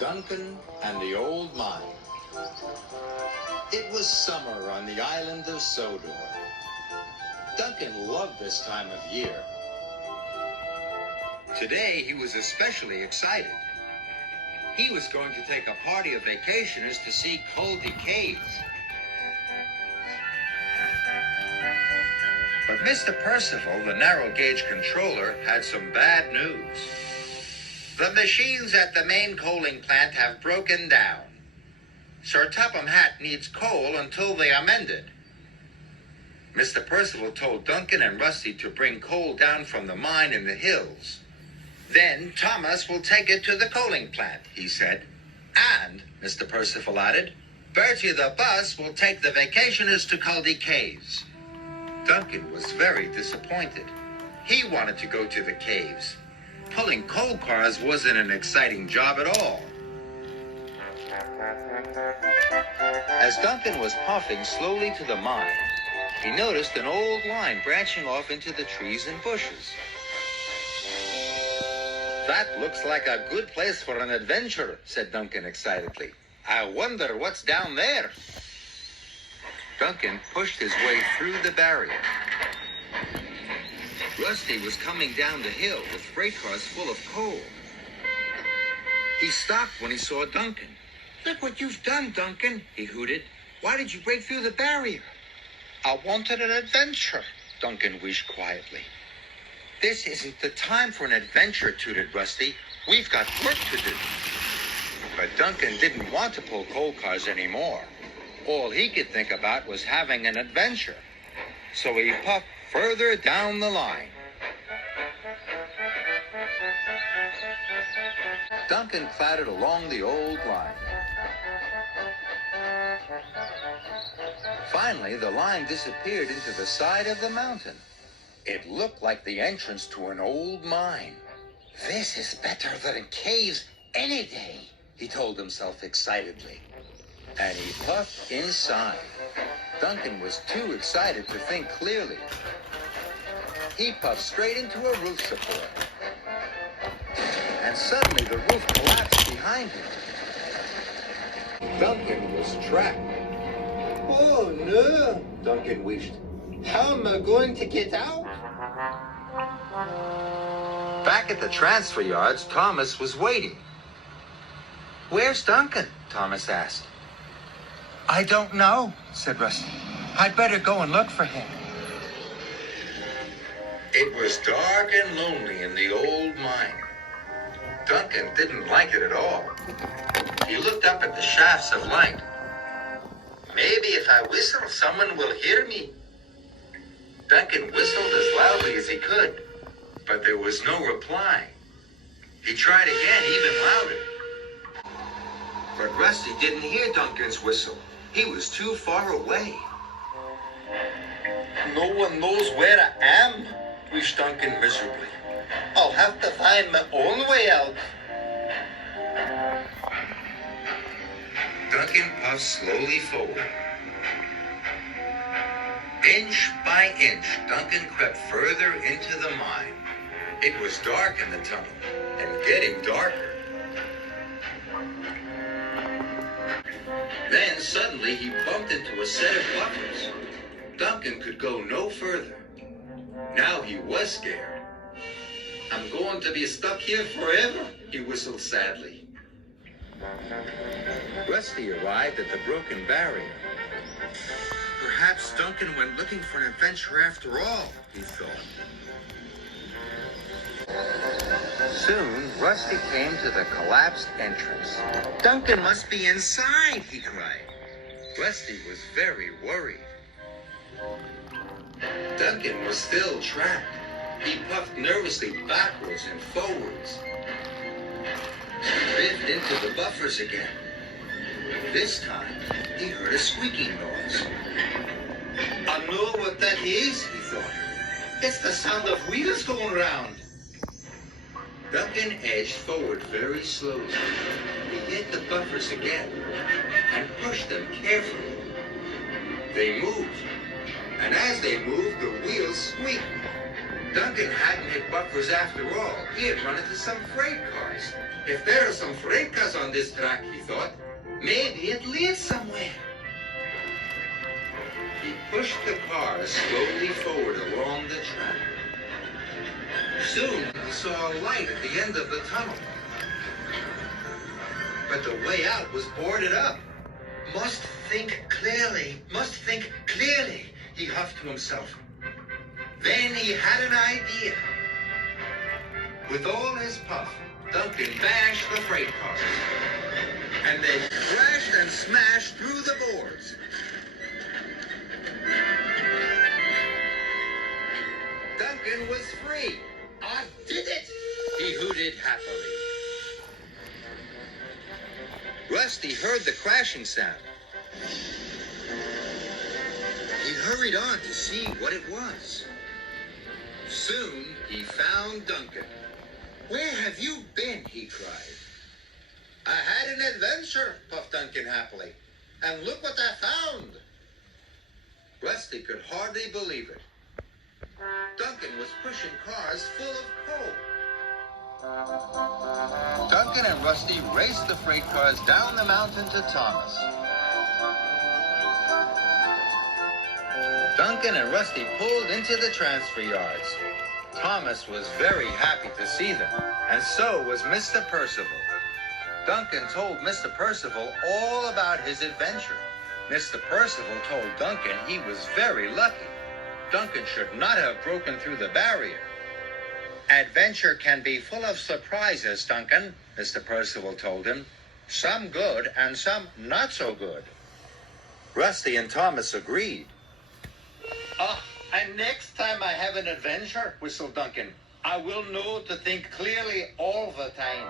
Duncan and the Old Mine. It was summer on the island of Sodor. Duncan loved this time of year. Today he was especially excited. He was going to take a party of vacationers to see Coldy Caves. But Mr. Percival, the narrow-gauge controller, had some bad news. The machines at the main coaling plant have broken down. Sir Topham Hatt needs coal until they are mended. Mr. Percival told Duncan and Rusty to bring coal down from the mine in the hills. Then Thomas will take it to the coaling plant, he said. And, Mr. Percival added, Bertie the bus will take the vacationers to Coldy Caves. Duncan was very disappointed. He wanted to go to the caves. Pulling coal cars wasn't an exciting job at all. As Duncan was puffing slowly to the mine, he noticed an old line branching off into the trees and bushes. That looks like a good place for an adventure, said Duncan excitedly. I wonder what's down there. Duncan pushed his way through the barrier. Rusty was coming down the hill with freight cars full of coal. He stopped when he saw Duncan. Look what you've done, Duncan, he hooted. Why did you break through the barrier? I wanted an adventure, Duncan wished quietly. This isn't the time for an adventure, tooted Rusty. We've got work to do. But Duncan didn't want to pull coal cars anymore. All he could think about was having an adventure. So he puffed further down the line. Duncan clattered along the old line. Finally, the line disappeared into the side of the mountain. It looked like the entrance to an old mine. This is better than caves any day, he told himself excitedly. And he puffed inside. Duncan was too excited to think clearly. He puffed straight into a roof support. And suddenly the roof collapsed behind him. Duncan was trapped. Oh no, Duncan wished. How am I going to get out? Back at the transfer yards, Thomas was waiting. Where's Duncan? Thomas asked. I don't know, said Rusty. I'd better go and look for him. It was dark and lonely in the old mine. Duncan didn't like it at all. He looked up at the shafts of light. Maybe if I whistle, someone will hear me. Duncan whistled as loudly as he could, but there was no reply. He tried again, even louder. But Rusty didn't hear Duncan's whistle. He was too far away. No one knows where I am, wished Duncan miserably. I'll have to find my own way out. Duncan puffed slowly forward. Inch by inch, Duncan crept further into the mine. It was dark in the tunnel, and getting darker. Then suddenly he bumped into a set of buffers. Duncan could go no further. Now he was scared. I'm going to be stuck here forever, he whistled sadly. Rusty arrived at the broken barrier. Perhaps Duncan went looking for an adventure after all, he thought. Soon, Rusty came to the collapsed entrance. Duncan must be inside, he cried. Rusty was very worried. Duncan was still trapped. He puffed nervously backwards and forwards. He biffed into the buffers again. This time, he heard a squeaking noise. I know what that is, he thought. It's the sound of wheels going round. Duncan edged forward very slowly. He hit the buffers again and pushed them carefully. They moved, and as they moved, the wheels squeaked. Duncan hadn't hit buffers after all. He had run into some freight cars. If there are some freight cars on this track, he thought, maybe it leads somewhere. He pushed the car slowly forward along the track. Soon he saw a light at the end of the tunnel. But the way out was boarded up. Must think clearly, he huffed to himself. Then he had an idea. With all his puff, Duncan bashed the freight cars. And they crashed and smashed through the boards. Duncan was free. I did it! He hooted happily. Rusty heard the crashing sound. He hurried on to see what it was. Soon he found Duncan. Where have you been? He cried. I had an adventure, puffed Duncan happily. And look what I found. Rusty could hardly believe it. Duncan was pushing cars full of coal. Duncan and Rusty raced the freight cars down the mountain to Thomas. Duncan and Rusty pulled into the transfer yards. Thomas was very happy to see them, and so was Mr. Percival. Duncan told Mr. Percival all about his adventure. Mr. Percival told Duncan he was very lucky. Duncan should not have broken through the barrier. Adventure can be full of surprises, Duncan, Mr. Percival told him. Some good and some not so good. Rusty and Thomas agreed. And next time I have an adventure, whistled Duncan, I will know to think clearly all the time.